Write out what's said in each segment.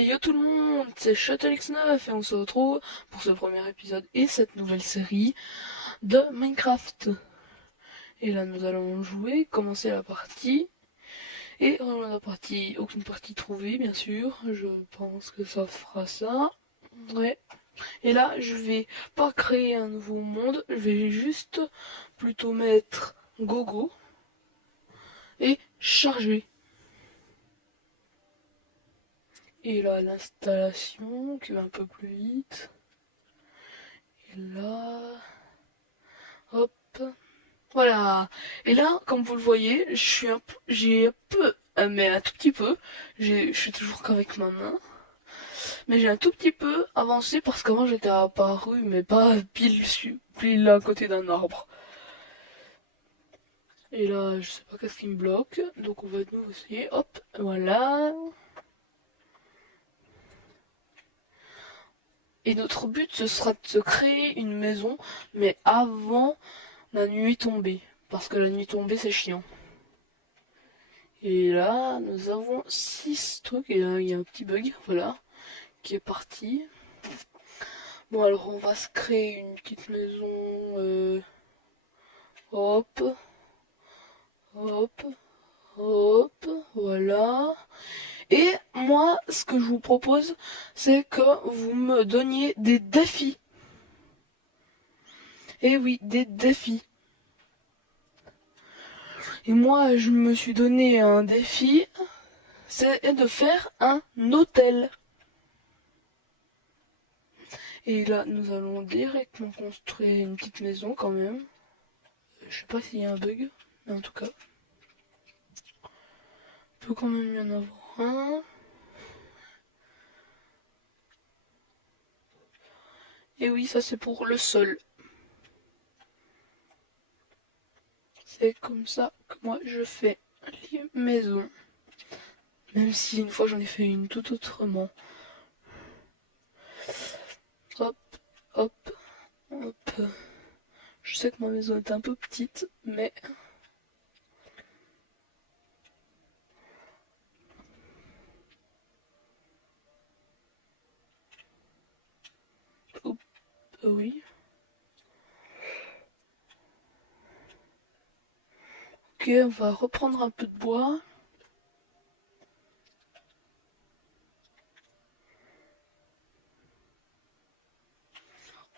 Et yo tout le monde, c'est ShuttleX9 et on se retrouve pour ce premier épisode et cette nouvelle série de Minecraft. Et là nous allons jouer, commencer la partie. Et dans la partie, aucune partie trouvée bien sûr, je pense que ça fera ça. Ouais. Et là je vais pas créer un nouveau monde, je vais juste plutôt mettre Gogo et charger. Et là l'installation qui va un peu plus vite. Et là, hop, voilà. Et là, comme vous le voyez, j'ai un peu, mais un tout petit peu, je suis toujours qu'avec ma main, mais j'ai un tout petit peu avancé parce qu'avant j'étais apparu, mais pas pile à côté d'un arbre. Et là, je sais pas qu'est-ce qui me bloque, donc on va de nouveau essayer. Hop, voilà. Et notre but, ce sera de se créer une maison, mais avant la nuit tombée. Parce que la nuit tombée, c'est chiant. Et là, nous avons 6 trucs. Et là, il y a un petit bug, voilà, qui est parti. Bon, alors, on va se créer une petite maison. Hop. Hop. Hop. Voilà. Et moi, ce que je vous propose, c'est que vous me donniez des défis. Et oui, des défis. Et moi, je me suis donné un défi, c'est de faire un hôtel. Et là, nous allons directement construire une petite maison quand même. Je sais pas s'il y a un bug, mais en tout cas, il peut quand même y en avoir un. Et oui, ça c'est pour le sol. C'est comme ça que moi je fais les maisons. Même si une fois j'en ai fait une tout autrement. Hop, hop, hop. Je sais que ma maison est un peu petite, mais... Oups, oui. Ok, on va reprendre un peu de bois.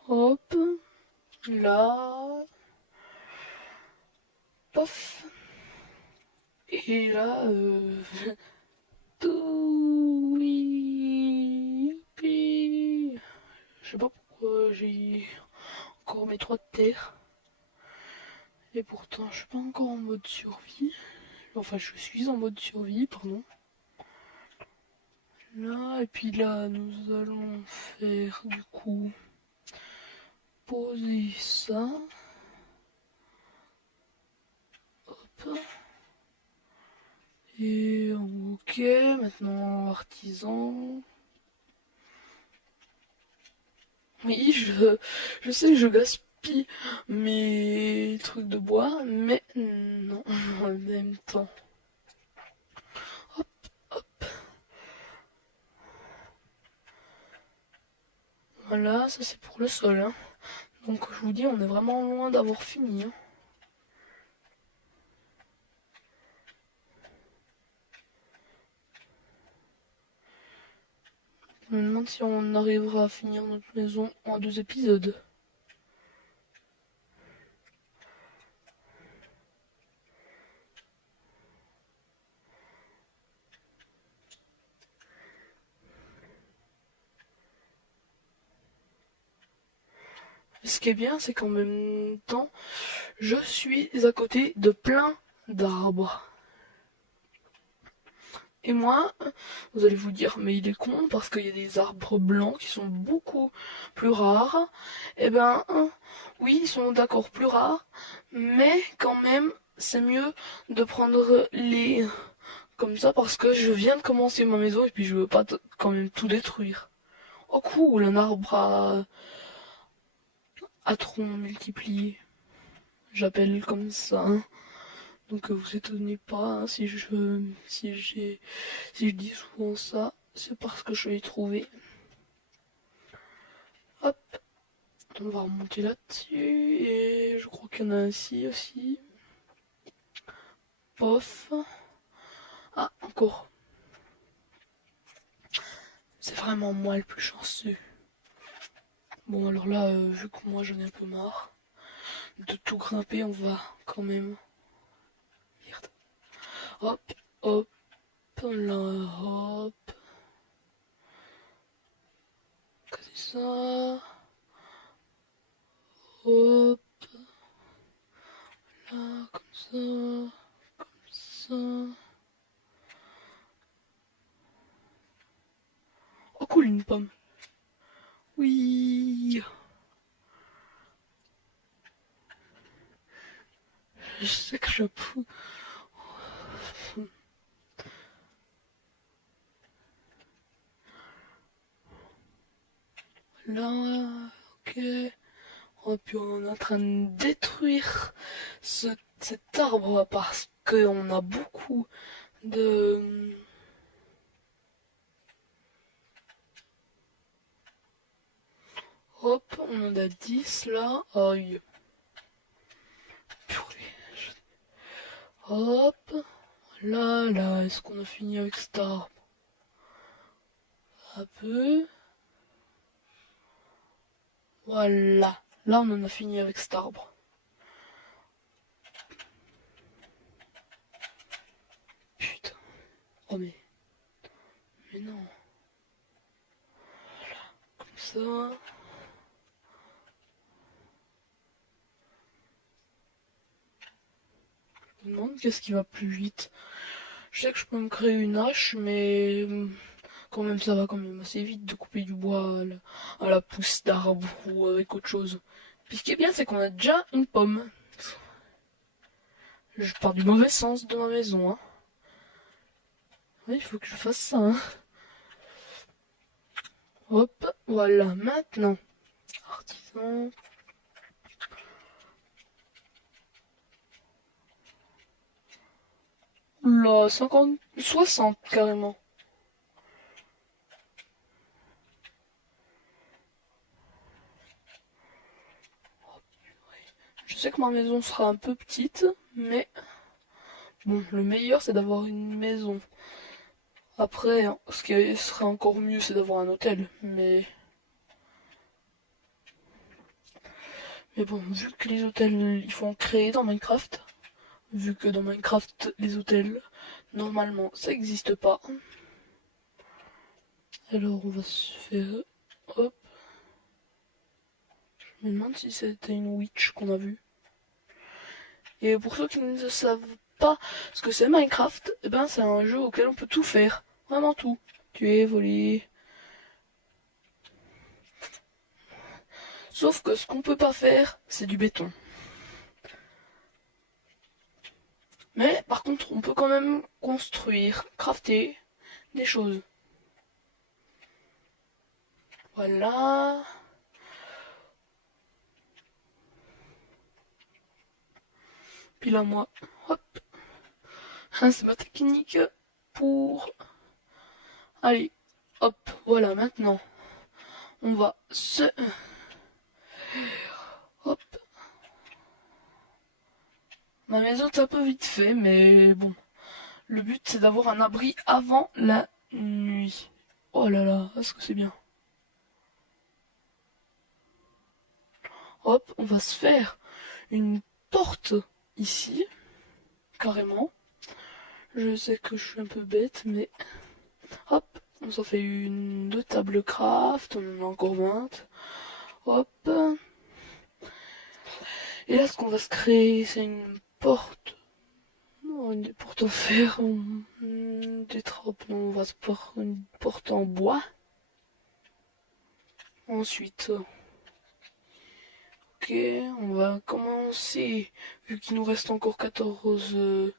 Hop, là, pof. Et là, tout, oui, youpi. Je sais pas pourquoi j'ai encore mes 3 de terre. Et pourtant, je suis pas encore en mode survie. Enfin, je suis en mode survie, pardon. Là, et puis là, nous allons faire du coup poser ça. Hop. Et ok, maintenant artisan. Oui, je sais que je gaspille mes trucs de bois, mais non, en même temps. Hop, hop. Voilà, ça c'est pour le sol, hein. Donc je vous dis, on est vraiment loin d'avoir fini, hein. Je me demande si on arrivera à finir notre maison en 2 épisodes. Ce qui est bien, c'est qu'en même temps, je suis à côté de plein d'arbres. Et moi, vous allez vous dire, mais il est con parce qu'il y a des arbres blancs qui sont beaucoup plus rares. Eh ben, oui, ils sont d'accord plus rares, mais quand même, c'est mieux de prendre les comme ça parce que je viens de commencer ma maison et puis je veux pas quand même tout détruire. Oh cool, un arbre à tronc multiplié. J'appelle comme ça, hein. Donc vous étonnez pas, hein, si je dis souvent ça. c'est parce que je l'ai trouvé. Hop, on va remonter là-dessus, et je crois qu'il y en a un ici aussi. Pof. Ah, encore. C'est vraiment moi le plus chanceux. Bon, alors là, vu que moi j'en ai un peu marre de tout grimper, on va quand même. Merde. Hop, hop, là, hop. Comme ça. Hop. Là, comme ça. Ça. Oh, cool, une pomme. Oui. Je sais que je peux. Là, ok. Oh, puis on est en train de détruire cet arbre parce qu'on a beaucoup de... Hop, on en a 10 là. Aïe. Purée. Hop. Là, là, est-ce qu'on a fini avec cet arbre? Un peu. Voilà. Là, on en a fini avec cet arbre. Putain. Oh, mais non. Comme ça. Je me demande qu'est-ce qui va plus vite. Je sais que je peux me créer une hache, mais quand même ça va quand même assez vite de couper du bois à la pousse d'arbre ou avec autre chose. Puis ce qui est bien, c'est qu'on a déjà une pomme. Je pars du mauvais sens de ma maison, hein. Oui, il faut que je fasse ça, hein. Hop, voilà, maintenant. Artisan. Là, 50, 60 carrément. Je sais que ma maison sera un peu petite, mais bon, le meilleur c'est d'avoir une maison. Après, ce qui serait encore mieux, c'est d'avoir un hôtel, mais bon, vu que les hôtels, il faut en créer dans Minecraft, vu que dans Minecraft, les hôtels, normalement, ça n'existe pas. Alors, on va se faire... Hop. Je me demande si c'était une witch qu'on a vue. Et pour ceux qui ne savent pas ce que c'est Minecraft, eh ben, c'est un jeu auquel on peut tout faire. Vraiment tout. Tuer, voler... Sauf que ce qu'on peut pas faire, c'est du béton. Mais par contre, on peut quand même construire, crafter des choses. Voilà. Puis là, moi, hop. C'est ma technique pour... Allez, hop, voilà, maintenant. On va se... Hop. Ma maison est un peu vite fait, mais bon. Le but, c'est d'avoir un abri avant la nuit. Oh là là, est-ce que c'est bien? Hop, on va se faire une porte ici, carrément. Je sais que je suis un peu bête, mais hop, on s'en fait une, deux tables craft, on en a encore 20. Hop. Et là, ce qu'on va se créer, c'est une porte. Non, une porte en fer, des trappes. Non, on va se faire une porte en bois. Ensuite, ok, on va commencer, vu qu'il nous reste encore 14...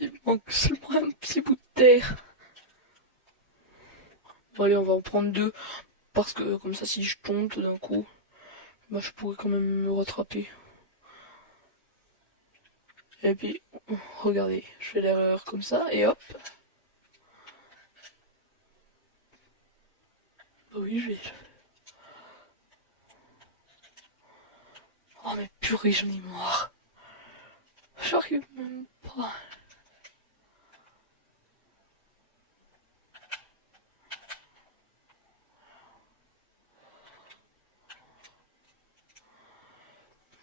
Il manque seulement un petit bout de terre. Bon, allez, on va en prendre deux, parce que comme ça, si je tombe tout d'un coup, bah, je pourrais quand même me rattraper. Et puis, regardez, je fais l'erreur comme ça, et hop. Bah oui, je vais. Oh mais purée, j'en ai marre. J'arrive même pas.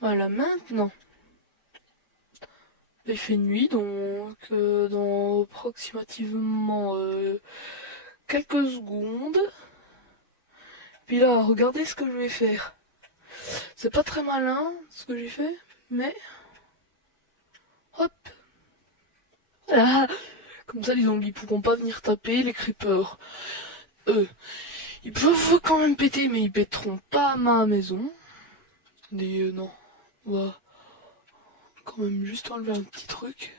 Voilà, maintenant. Il fait nuit, donc dans approximativement quelques secondes. Puis là, regardez ce que je vais faire. C'est pas très malin ce que j'ai fait, mais hop, voilà. Comme ça, les zombies pourront pas venir taper, les creepers. Eux, ils peuvent quand même péter, mais ils péteront pas ma maison. Non, on va quand même juste enlever un petit truc.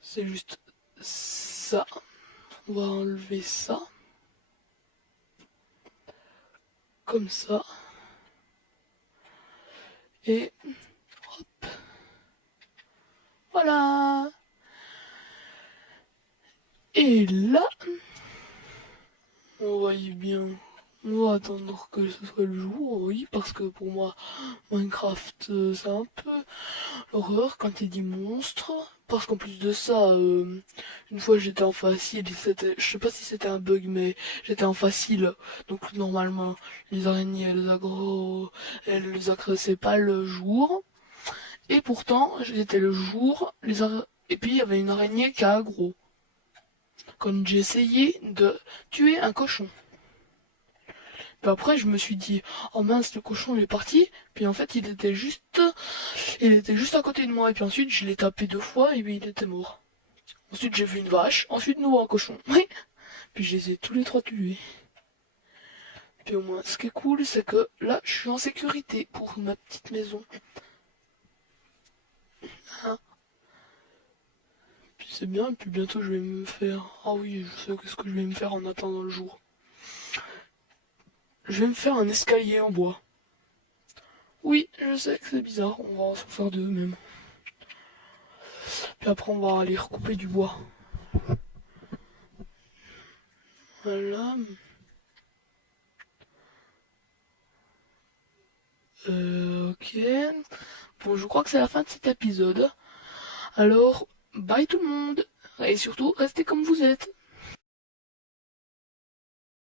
C'est juste ça. On va enlever ça. Comme ça. Et hop. Voilà. Et là, on voit bien. On va attendre que ce soit le jour, oui, parce que pour moi, Minecraft, c'est un peu l'horreur quand il dit monstre. Parce qu'en plus de ça, une fois j'étais en facile, je sais pas si c'était un bug, mais j'étais en facile. Donc normalement, les araignées, elles les agressaient pas le jour. Et pourtant, j'étais le jour, et puis il y avait une araignée qui a aggro. Quand j'ai essayé de tuer un cochon. Puis après, je me suis dit, oh mince, le cochon il est parti. Puis en fait, il était juste à côté de moi. Et puis ensuite, je l'ai tapé 2 fois et puis il était mort. Ensuite, j'ai vu une vache. Ensuite, nous un cochon. Oui. Puis je les ai tous les 3 tués. Puis au moins, ce qui est cool, c'est que là, je suis en sécurité pour ma petite maison. Hein. Puis c'est bien. Et puis bientôt, je vais me faire. Ah oui, je sais qu'est-ce que je vais me faire en attendant le jour. Je vais me faire un escalier en bois. Oui, je sais que c'est bizarre. On va en faire 2 même. Puis après, on va aller recouper du bois. Voilà. Ok. Bon, je crois que c'est la fin de cet épisode. Alors, bye tout le monde. Et surtout, restez comme vous êtes.